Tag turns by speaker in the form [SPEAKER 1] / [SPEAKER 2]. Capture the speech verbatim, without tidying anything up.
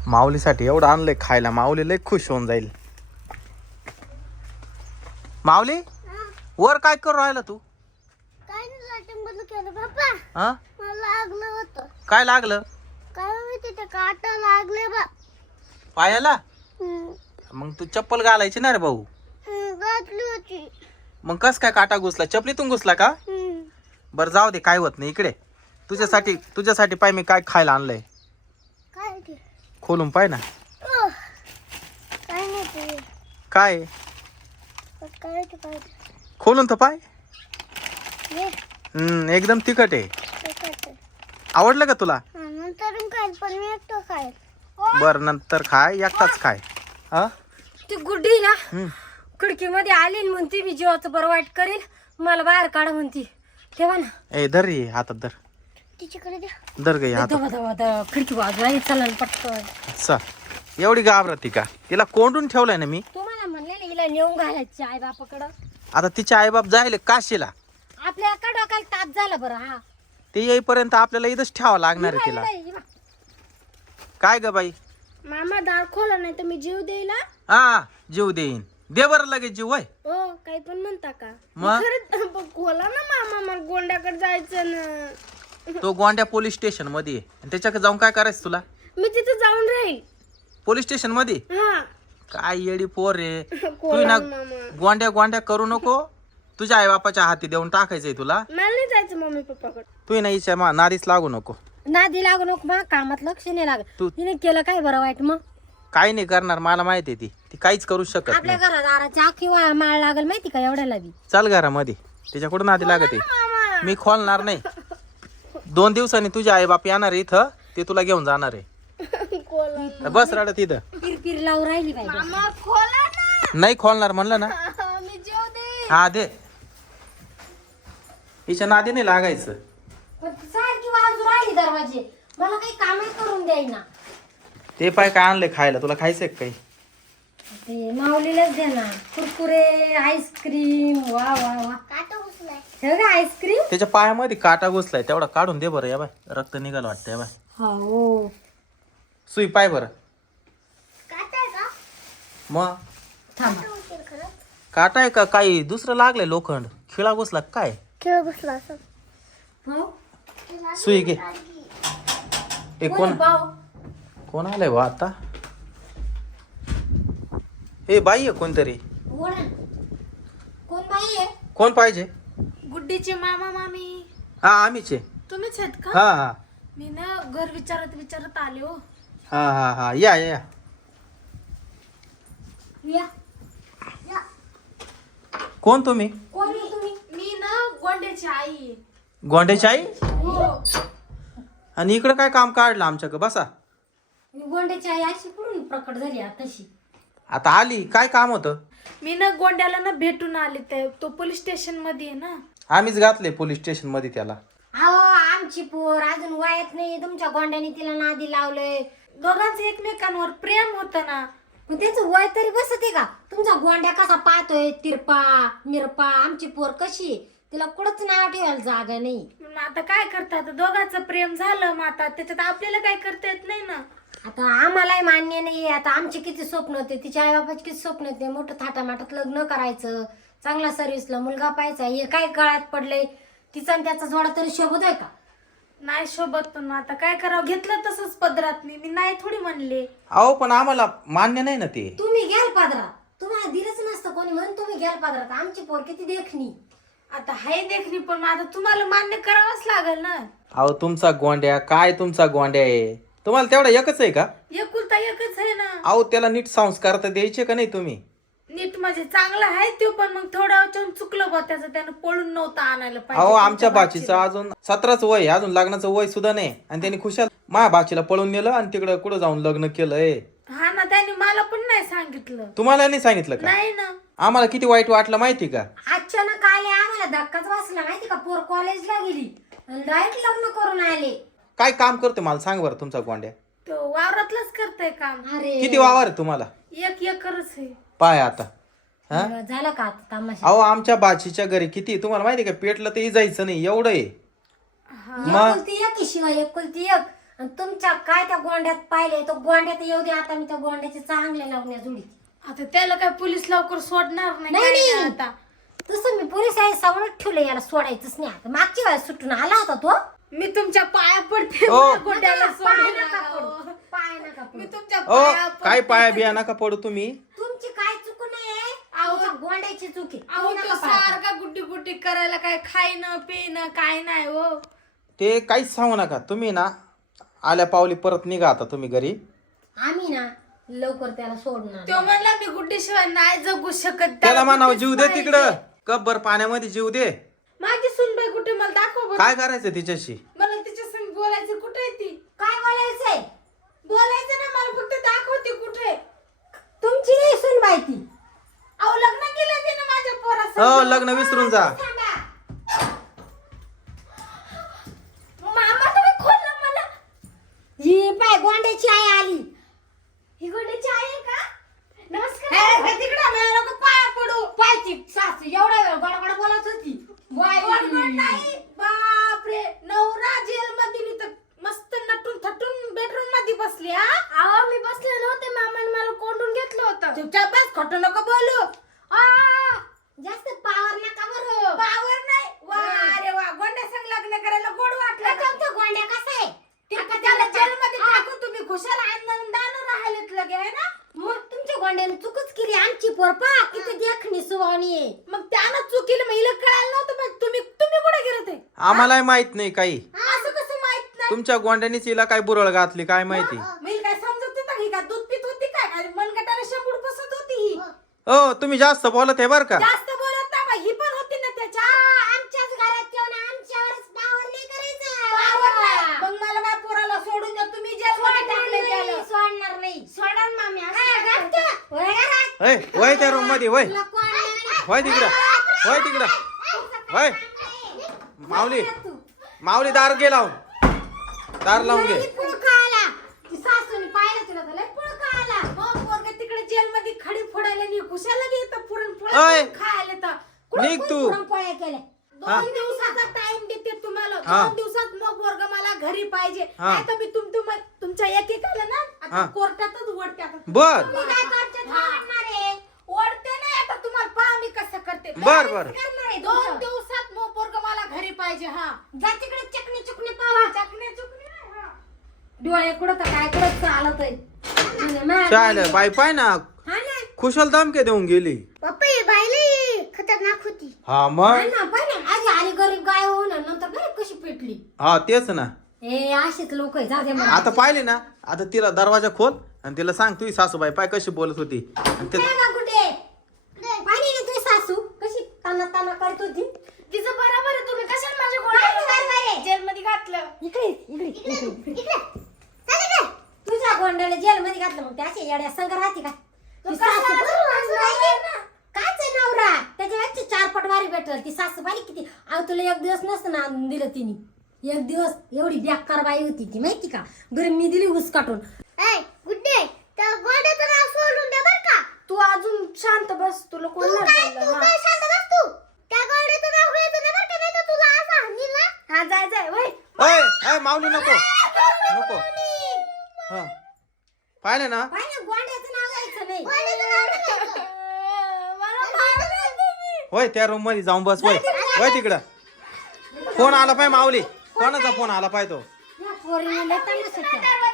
[SPEAKER 1] माऊलीसाठी एवढं आणलंय खायला. माऊली लय खुश होऊन जाईल. माऊली वर काय करू राहिला तू?
[SPEAKER 2] काय नाही लाईटिंग बंद केलं बाबा.
[SPEAKER 1] हा
[SPEAKER 2] मला लागलं होतं.
[SPEAKER 1] काय लागलं?
[SPEAKER 2] काय माहिती ते काटा लागले बा
[SPEAKER 1] पायाला.
[SPEAKER 2] हम्म,
[SPEAKER 1] मग तू चप्पल घालायची ना रे भाऊ.
[SPEAKER 2] हम्म, घातली होती.
[SPEAKER 1] मग कस काय काटा घुसला? चपलीतून घुसला का?
[SPEAKER 2] हम्म,
[SPEAKER 1] बरं जाऊ दे, काय होत नाही. इकडे तुझ्यासाठी तुझ्यासाठी पाय मी काय खायला आणलंय.
[SPEAKER 2] काय ते
[SPEAKER 1] खोलून पाय ना.
[SPEAKER 2] ओह, काय नाही ते
[SPEAKER 1] काय
[SPEAKER 2] काय ते काय ते
[SPEAKER 1] खोलून तर पाय.
[SPEAKER 2] ये,
[SPEAKER 1] हम्म एकदम तिखट आहे.
[SPEAKER 2] ते काय ते.
[SPEAKER 1] आवडलं का तुला?
[SPEAKER 2] हा, नंतर खाईल पण मी एकटं खाईल.
[SPEAKER 1] बर नंतर खाय, एकटाच खाय. हा
[SPEAKER 3] ती गुड्डी ना
[SPEAKER 1] हम्म.
[SPEAKER 3] खिडकीमध्ये आली आणि म्हणती मी जीवाचं बरं वाईट करील, मला बाहेर काढा म्हणती. तेव्हा ना
[SPEAKER 1] ए धर रे हातात, धर
[SPEAKER 2] तिच्याकडे द्या.
[SPEAKER 1] धर गे हातात.
[SPEAKER 3] धवा धवा धवा खिडकी बाजूला चला पटकन.
[SPEAKER 1] चल, एवढी घाबरती का? तिला कोंडून ठेवलंय ना मी.
[SPEAKER 3] तुम्हाला म्हणले ना हिला नेऊन घालायची आई बापाकडं.
[SPEAKER 1] आता तिचे आईबाप जायले काशीला.
[SPEAKER 3] आपल्या का डोक्याला ताप झाला बरं. हा
[SPEAKER 1] ते येईपर्यंत आपल्याला इथंच ठेवावं लागणार आहे तिला.
[SPEAKER 3] बाई, बा.
[SPEAKER 1] काय ग बाई?
[SPEAKER 2] मामा दार खोला नाही तर मी जीव देईल हा.
[SPEAKER 1] हा जीव देईन. दे बरं लगेच जीव. वय
[SPEAKER 2] हो काही पण म्हणता का?
[SPEAKER 1] मग?
[SPEAKER 2] खरंच पण खोला ना मामा, मला गोंड्याकडे जायचं ना.
[SPEAKER 1] तो गोंड्या पोलीस स्टेशन मध्ये आहे. आणि त्याच्याकडे जाऊन काय करायचं तुला?
[SPEAKER 2] मी तिथे जाऊन राहील.
[SPEAKER 1] पोलीस स्टेशन मध्ये?
[SPEAKER 2] हा
[SPEAKER 1] काय येडी पोर रे तू
[SPEAKER 2] खोला
[SPEAKER 1] ना.
[SPEAKER 2] मामा.
[SPEAKER 1] गोंड्या गोंड्या करू नको. तुझ्या आई बापाच्या हाती देऊन टाकायचंय तुला.
[SPEAKER 2] मला नाही जायचं मम्मी पप्पाकडे.
[SPEAKER 1] तू ना हिच्या मा- नादीस लागू नको.
[SPEAKER 3] नादी लागू नको मग, कामात लक्ष नाही लागत.
[SPEAKER 1] तू-
[SPEAKER 3] तिने केलं काय बरं वाईट मग?
[SPEAKER 1] काही नाही करणार, मला माहिती आहे. ती ती काहीच करू शकत
[SPEAKER 3] आपल्या
[SPEAKER 1] नाही.
[SPEAKER 3] घरात आराची आखी वा- माळ लागल माहिती का एवढ्याला बी.
[SPEAKER 1] चल घरामध्ये, तिच्याकडून आधी लागत आहे.
[SPEAKER 2] मामा
[SPEAKER 1] मी खोलणार नाही. दोन दिवसांनी तुझे आई बाप येणार आहे इथं, ते तुला घेऊन जाणार आहे.
[SPEAKER 2] खोला
[SPEAKER 1] तर बस रडत इथं.
[SPEAKER 3] पिर पिर लावून राहिली पाहिजे.
[SPEAKER 2] मामा खोला ना.
[SPEAKER 1] नाही खोलणार म्हणलं ना.
[SPEAKER 2] मी जीव दे.
[SPEAKER 1] हा दे. हिच्या नादी नाही लागायचं.
[SPEAKER 3] पण ती सारखी वाजू राहिली दरवाजे, मला काही कामही करून द्यायना.
[SPEAKER 1] ते पाय काय आणले खायला? तुला खायचंय का काही?
[SPEAKER 3] ते माऊलीलाच दे ना. कुरकुरे, आईस्क्रीम. वा वा वा.
[SPEAKER 2] काटा घुसलाय.
[SPEAKER 3] हे का आईस्क्रीम?
[SPEAKER 1] त्याच्या पायामध्ये काटा घुसलाय, तेवढा काढून दे बरं. या बाय रक्त निघालं वाटतं. या बाय
[SPEAKER 3] हो
[SPEAKER 1] सुई पाय बरं.
[SPEAKER 2] काटा आहे का?
[SPEAKER 1] मग
[SPEAKER 3] थांबा.
[SPEAKER 2] काटा घुसेल खरंच.
[SPEAKER 1] काटा आहे का काही दुसरं लागलंय? लोखंड खिळा घुसला का काय?
[SPEAKER 2] खेळ बसला असं.
[SPEAKER 3] हो
[SPEAKER 1] सुई घे. ए कोण
[SPEAKER 3] पाव
[SPEAKER 1] कोण आलंय बा आता? ए बाई आहे कोणतरी.
[SPEAKER 3] बोला. कोण बाई आहे?
[SPEAKER 1] कोण पाहिजे?
[SPEAKER 2] गुड्डीचे मामा मामी
[SPEAKER 1] हा आम्हीच आहे.
[SPEAKER 2] तुम्हीच आहेत का?
[SPEAKER 1] हा हा
[SPEAKER 2] मी ना घर विचारत विचारत आले हो.
[SPEAKER 1] हा हा हा या या या.
[SPEAKER 3] या.
[SPEAKER 1] कोण तुम्ही?
[SPEAKER 3] कोण आहे तुम्ही?
[SPEAKER 2] मी ना गोंड्याची आई आहे.
[SPEAKER 1] गोंड्याची आई?
[SPEAKER 2] हो.
[SPEAKER 1] आणि इकडं काय काम काढलं आमच्याकडे? बसा.
[SPEAKER 3] मी गोंड्याची आई अशी कुठून प्रकट झाली आताशी?
[SPEAKER 1] आता आली, काय काम होतं?
[SPEAKER 2] मी ना गोंड्याला ना भेटून आले. ते तो पोलीस स्टेशन मध्ये आहे ना.
[SPEAKER 1] आम्हीच घातले पोलीस स्टेशन मध्ये त्याला.
[SPEAKER 3] अहो आमची पोर अजून वयात नाही, तुमच्या गोंड्याने तिला नादी लावलंय.
[SPEAKER 2] दोघांचं एकमेकांवर प्रेम होतं ना.
[SPEAKER 3] पण त्याचं वय तरी बसते का? तुमचा गोंड्या कसा पाहतोय तिरपा मिरपा, आमची पोर कशी आहे? तिला कुठंच नाव ठेवायला जागा नाही.
[SPEAKER 2] मग आता काय करतात? दोघांचं प्रेम झालं मग आता त्याच्यात आपल्याला काय करता येत नाही ना.
[SPEAKER 3] आता आम्हालाही मान्य नाही. आता आमचे किती स्वप्न होते, तिच्या आई बाबाचे किती स्वप्न होते. मोठं थाटामाटात लग्न करायचं, चांगला सर्व्हिसला मुलगा पाहायचा. हे काय गळ्यात पडलंय? तिचा आणि त्याचा जोडा तरी शोभत आहे का?
[SPEAKER 2] नाही सोबत पण आता काय करावं, घेतलं तसंच पदरात. मी मी नाही थोडी म्हणले.
[SPEAKER 1] अहो पण आम्हाला मान्य नाही ना ते.
[SPEAKER 3] तुम्ही घ्याल पादरात, तुम्हाला दिलंच नसतं कोणी म्हणून तुम्ही घ्याल पादरात. आमची पोर किती देखणी.
[SPEAKER 2] आता हाय देखणी पण मग आता तुम्हाला मान्य करावंच लागेल ना.
[SPEAKER 1] अहो तुमचा गोंड्या काय, तुमचा गोंड्या आहे. तुम्हाला तेवढा एकच आहे का?
[SPEAKER 2] एकुलता एकच आहे ना.
[SPEAKER 1] अहो त्याला नीट संस्कार तर द्यायचे का नाही तुम्ही?
[SPEAKER 2] नीट म्हणजे चांगला आहे तो, पण मग थोडा वेळ चुकलं बा त्याचं. त्यानं पळून नव्हतं आणायला
[SPEAKER 1] अहो
[SPEAKER 2] पाहिजे.
[SPEAKER 1] आमच्या बाचीचं अजून सतराच वय, अजून लग्नाचं वय सुद्धा नाही. आणि त्यांनी खुशाल माझ्या बाचीला पळून नेलं आणि तिकडं कुठं जाऊन लग्न केलंय.
[SPEAKER 2] हा ना, त्यांनी मला पण नाही सांगितलं.
[SPEAKER 1] तुम्हाला नाही सांगितलं का?
[SPEAKER 2] नाही ना.
[SPEAKER 1] आम्हाला किती वाईट वाटलं माहिती का?
[SPEAKER 3] अचानक आले, आम्हाला धक्काच बसला माहिती का? पोर कॉलेजला गेली आणि डायरेक्ट लग्न करून आले.
[SPEAKER 1] काय काम करते मला सांग बरं तुमचा गोंड्या?
[SPEAKER 2] तो वावरातलंच करतोय काम.
[SPEAKER 3] अरे
[SPEAKER 1] किती वावर आहे तुम्हाला?
[SPEAKER 2] एक एकरच आहे.
[SPEAKER 1] पाय आता. हा
[SPEAKER 3] झालं का आता तमाशा?
[SPEAKER 1] अहो आमच्या बाचीच्या घरी किती तुम्हाला माहिती का? पेटलं तर जायचं नाही एवढं आहे. मग
[SPEAKER 3] एकुलती एक आहे शिवाय, एकुलती एक. आणि तुमच्या काय त्या गोंड्यात पाहिले तो गोंड्यात येऊ दे आता मी त्या गोंड्याचे चांगले लावण्या जुडी
[SPEAKER 2] आता त्याला काय पोलीस लवकर सोडणार नाही
[SPEAKER 3] नाही,
[SPEAKER 2] काय
[SPEAKER 3] नाही.
[SPEAKER 2] नाही आता.
[SPEAKER 3] तसं मी पोलीस आहे सावळत ठेवलं याला सोडायचंच नाही आता मागची वेळेस सुटून आला होता तो
[SPEAKER 2] मी तुमच्या पाया पडते
[SPEAKER 1] ओ.
[SPEAKER 2] मला गोंड्याला
[SPEAKER 3] पाय
[SPEAKER 2] सोडू
[SPEAKER 3] नका
[SPEAKER 2] नका,
[SPEAKER 3] पडू.
[SPEAKER 2] हो.
[SPEAKER 3] पाय नका पडू.
[SPEAKER 2] मी तुमच्या
[SPEAKER 1] ओ
[SPEAKER 2] पाया
[SPEAKER 1] काय
[SPEAKER 2] पडते.
[SPEAKER 1] पाया बिया नका पडू तुम्ही.
[SPEAKER 3] तुमची काय चूक नाहीये
[SPEAKER 2] अहो.
[SPEAKER 3] तुमच्या गोंड्याची चूक आहे
[SPEAKER 2] अहो
[SPEAKER 3] तुम्ही
[SPEAKER 2] तो
[SPEAKER 3] नका पाय पडू.
[SPEAKER 2] सारखा गुड्डी गुड्डी करायला काय खायनं पिणं काय नाही हो.
[SPEAKER 1] ते काहीच सांगू नका तुम्ही ना आल्या पावली परत निघा आता तुम्ही घरी.
[SPEAKER 3] आम्ही ना लवकर त्याला सोडणार
[SPEAKER 2] तो म्हणला मी गुड्डी शिवाय नाही जगू शकत.
[SPEAKER 1] त्याला म्हणावं
[SPEAKER 2] गुड्डीच
[SPEAKER 1] जीव दे
[SPEAKER 2] पाहिजे.
[SPEAKER 1] तिकडं कब्बर पाण्यामध्ये जीव दे.
[SPEAKER 2] माझी सुनबाई कुठे मला दाखव बरं.
[SPEAKER 1] काय करायचं तिच्याशी.
[SPEAKER 2] मला तिच्या संग बोलायचं कुठे आहे ती.
[SPEAKER 3] काय बोलायचंय
[SPEAKER 2] बोलायचं ना मला फक्त दाखवते कुठे.
[SPEAKER 3] तुमची नाही सुन माहिती
[SPEAKER 2] अहो लग्न केलं तिने माझ्या
[SPEAKER 1] हो
[SPEAKER 2] पोरासंग.
[SPEAKER 1] लग्न विसरून जा.
[SPEAKER 2] मामा तुम्ही खोललं मला.
[SPEAKER 3] ही पाय गोंड्याची आई आली
[SPEAKER 2] ही गोड्याची आई आहे का. नमस्कार. तिकडे मला नको पाया पडू.
[SPEAKER 3] पायची सासू एवढा वेळ गडबड बोलत होती बाय
[SPEAKER 2] गोड गोड नाही. बापरे नवरा जेल मध्ये तर मस्त नटून थटून बेडरूम मध्ये बसली. हा
[SPEAKER 3] अहो मी बसले नव्हते मामाने मला कोंडून घेतलं होतं
[SPEAKER 2] चुपचाप बस खोटं नको बोलू.
[SPEAKER 3] आ, जास्त पावर नका बरं
[SPEAKER 2] पावर नाही. वा अरे वा गोंड्या संग लग्न करायला गोड वाटलं ना.
[SPEAKER 3] तुमचं गोंड्या कसं आहे
[SPEAKER 2] आता त्याला जेल मध्ये टाकून तुम्ही खुशाल आनंदानं राहिलेत लगे आहे ना.
[SPEAKER 3] मग तुमच्या गोंड्याने चुकच केली आमची पोरपा किती देखणी सुवाणी आहे
[SPEAKER 2] मग त्यानं चुकीला महिला कळायला नव्हतं. मग तुम्ही तुम्ही कुठे गेले ते.
[SPEAKER 1] आम्हालाही माहित नाही काही.
[SPEAKER 2] असं कसं माहित नाही.
[SPEAKER 1] तुमच्या गोंड्यानीच हिला काय बुरळ घातली काय माहिती.
[SPEAKER 2] मी काय समजत होतं ही का दूध पित होती काय काय मनगटाने शंभूड बसत होती ही.
[SPEAKER 1] हो तुम्ही जास्त बोलत आहे बर का.
[SPEAKER 2] जास्त बोलत नाही बा, ही पण होती ना त्याच्या.
[SPEAKER 3] आमच्याच घरात येऊन आमच्यावरच पावर नाही करायचं
[SPEAKER 2] पावर नाही. मग मला माझ्या पोराला सोडून द्या. तुम्ही जेल मध्ये टाकले त्याला.
[SPEAKER 3] सोडणार नाही
[SPEAKER 2] सोडा ना मामी. असं
[SPEAKER 3] हा,
[SPEAKER 2] काय
[SPEAKER 3] घालतो.
[SPEAKER 2] करता?
[SPEAKER 3] वय घरात.
[SPEAKER 1] वय वय त्या रूम मध्ये वय
[SPEAKER 3] तुला कोण नाही.
[SPEAKER 1] वय तिकडं वय तिकडं वय. माऊली माऊली दार गे लावून दार लावून घे.
[SPEAKER 3] लई पुळका आला ती सासूने पाहिलं तुला तर लई पुळका आला
[SPEAKER 2] मग पोरगा तिकडे जेल मध्ये खडी फोडायला नाही खुशाला घेत पुरण
[SPEAKER 1] ओय.
[SPEAKER 2] खायला तर.
[SPEAKER 1] निघ तू.
[SPEAKER 3] पुरणपोळ्या केल्या
[SPEAKER 1] हा.
[SPEAKER 2] दोन दिवसाचा टाइम देते तुम्हाला.
[SPEAKER 1] हा.
[SPEAKER 2] दोन दिवसात मग वर्ग मला घरी पाहिजे.
[SPEAKER 1] हा.
[SPEAKER 2] नाही तर मी तुम तुम तुमच्या एकेकाला ना
[SPEAKER 1] हा.
[SPEAKER 2] आता कोर्टातच ओढते. आता
[SPEAKER 1] बर
[SPEAKER 3] तुम्ही काय करते
[SPEAKER 2] हा.
[SPEAKER 3] थांबणार आहे
[SPEAKER 2] ओढते नाही आता तुम्हाला पहा मी कसं करते.
[SPEAKER 1] बर बर
[SPEAKER 3] करणार आहे
[SPEAKER 2] दोन
[SPEAKER 3] तुमचं.
[SPEAKER 2] दिवसात मग पोरग मला घरी पाहिजे. हा
[SPEAKER 3] जा तिकडे चकणी चुकणी पावा
[SPEAKER 2] चकणे चुकणे नाही, हा.
[SPEAKER 3] डोळे कुठं तर काय कुठं चालत आहे
[SPEAKER 1] चाल बाई पाय ना
[SPEAKER 3] हा ना
[SPEAKER 1] खुशाल धमके देऊन गेली.
[SPEAKER 3] पप्पा ही बाईला खतरनाक होती
[SPEAKER 1] हा
[SPEAKER 3] हा
[SPEAKER 1] मग
[SPEAKER 3] ना पाय ना आधी आली गरीब गाय होऊन नंतर गरीब कशी पेटली
[SPEAKER 1] हा तेच ना.
[SPEAKER 3] हे अशीच लोक आहे जाऊ दे मला
[SPEAKER 1] आता पाहिले ना आता तिला दरवाजा खोल आणि तिला सांग तुझी सासूबाई पाय कशी बोलत होती. आणि ते-
[SPEAKER 3] काय गं कुठे पाहिली ना तुझी सासू कशी ताना ताना करत होती
[SPEAKER 2] तिचं बरोबर आहे. तुम्ही कशाला माझ्या
[SPEAKER 3] काय बरोबर आहे?
[SPEAKER 2] गोळ्या जेल मध्ये घातलं.
[SPEAKER 3] इकडे इकडे इकडे इकडे चालेल काय तुझ्या गोंड्याला जेल मध्ये घातलं मग त्या अशा येड्या संग राहते का ती
[SPEAKER 2] कशाला
[SPEAKER 3] सासू बरोबर
[SPEAKER 2] असं
[SPEAKER 3] राहिली ना. काच आहे नवरा त्याच्यापेक्षा चार पट वारी भेटल ती सासू बाई किती अहो तुला एक दिवस नसतं ना आणून दिलं तिने एक दिवस एवढी बेकार बाई होती ती माहिती का बरं मी दिली ऊस काटून गुड डे त्या गोंड्याचं नाव सोडून दे बर का
[SPEAKER 2] तू अजून शांत बस. तुला कोण
[SPEAKER 3] तू
[SPEAKER 2] नाही
[SPEAKER 3] काय
[SPEAKER 2] बोललं,
[SPEAKER 3] तू
[SPEAKER 2] हा.
[SPEAKER 3] काय शांत बस तू त्या गोंड्याचं नाव घ्यायचं नाही बरं का नाही तर तुला असं हाणील ना
[SPEAKER 2] हा जाय जाय वय.
[SPEAKER 1] अय अय माऊली नको नको हा पाहिले ना.
[SPEAKER 3] पाहिलं गोंड्याचं नाव घ्यायचं नाही
[SPEAKER 2] मला मारलं तुम्ही.
[SPEAKER 1] होय त्या रूम मध्ये जाऊन बस वय वय तिकडं. फोन आला पाय माऊली कोणाचा फोन आला पाय तो.
[SPEAKER 3] या पोरीने लय तमाशा केला.